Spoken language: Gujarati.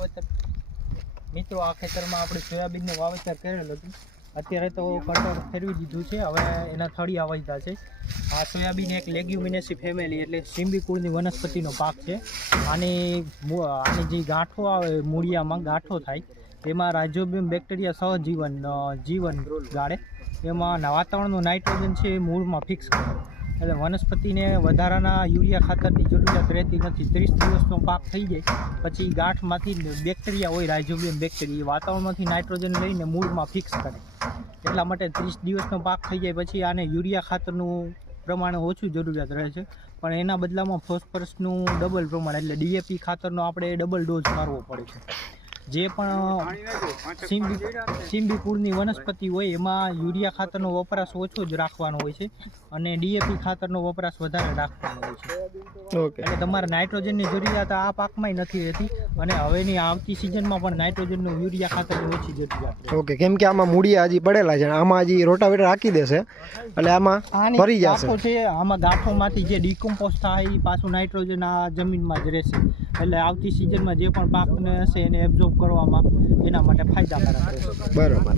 વાવેતર મિત્રો આ ખેતરમાં આપણે સોયાબીનનું વાવેતર કરેલું હતું. અત્યારે તો કટર ફેરવી દીધું છે, હવે એના થળિયા વાવ્યા છે. આ સોયાબીન એક લેગ્યુમિનેસી ફેમિલી એટલે સીંબી કુળની વનસ્પતિનો પાક છે. આની જે ગાંઠો આવે મૂળિયામાં ગાંઠો થાય એમાં રાઇઝોબિયમ બેક્ટેરિયા જીવન ગાળે. એમાં વાતાવરણનું નાઇટ્રોજન છે એ મૂળમાં ફિક્સ કરે એટલે વનસ્પતિને વધારાના યુરિયા ખાતરની જરૂરિયાત રહેતી નથી. 30 દિવસનો પાક થઈ જાય પછી ગાંઠમાંથી બેક્ટેરિયા હોય રાઇઝોબિયમ બેક્ટેરિયા વાતાવરણમાંથી નાઇટ્રોજન લઈને મૂળમાં ફિક્સ કરે. એટલા માટે 30 દિવસનો પાક થઈ જાય પછી આને યુરિયા ખાતરનું પ્રમાણ ઓછું જરૂરિયાત રહે છે, પણ એના બદલામાં ફોસ્ફરસનું ડબલ પ્રમાણ એટલે DAP ખાતરનો આપણે ડબલ ડોઝ મારવો પડે છે. જે પણ સીંબી કુળની વનસ્પતિ હોય એમાં યુરિયા ખાતરનો વપરાશ ઓછો જ રાખવાનો હોય છે અને DAP ખાતરનો વપરાશ વધારે રાખવાનો હોય છે. એટલે તમારે નાઇટ્રોજનની જરૂરિયાત આ પાકમાં નથી રહેતી અને હવેની આવતી સિઝનમાં પણ નાઇટ્રોજનનું યુરિયા ખાતરની ઓછી જરૂરિયાત છે. ઓકે, કેમ કે આમાં મૂળિયા હજી પડેલા છે, આમાં હજી રોટાવેટર રાખી દેશે એટલે આમાં ભરી જશે. છે આમાં ગાંઠોમાંથી જે ડિકમ્પોઝ થાય એ પાછું નાઇટ્રોજન આ જમીનમાં જ રહેશે એટલે આવતી સિઝનમાં જે પણ પાકને હશે એને એબ્ઝોર્બ કરવામાં એના માટે ફાયદાકારક રહેશે. બરોબર.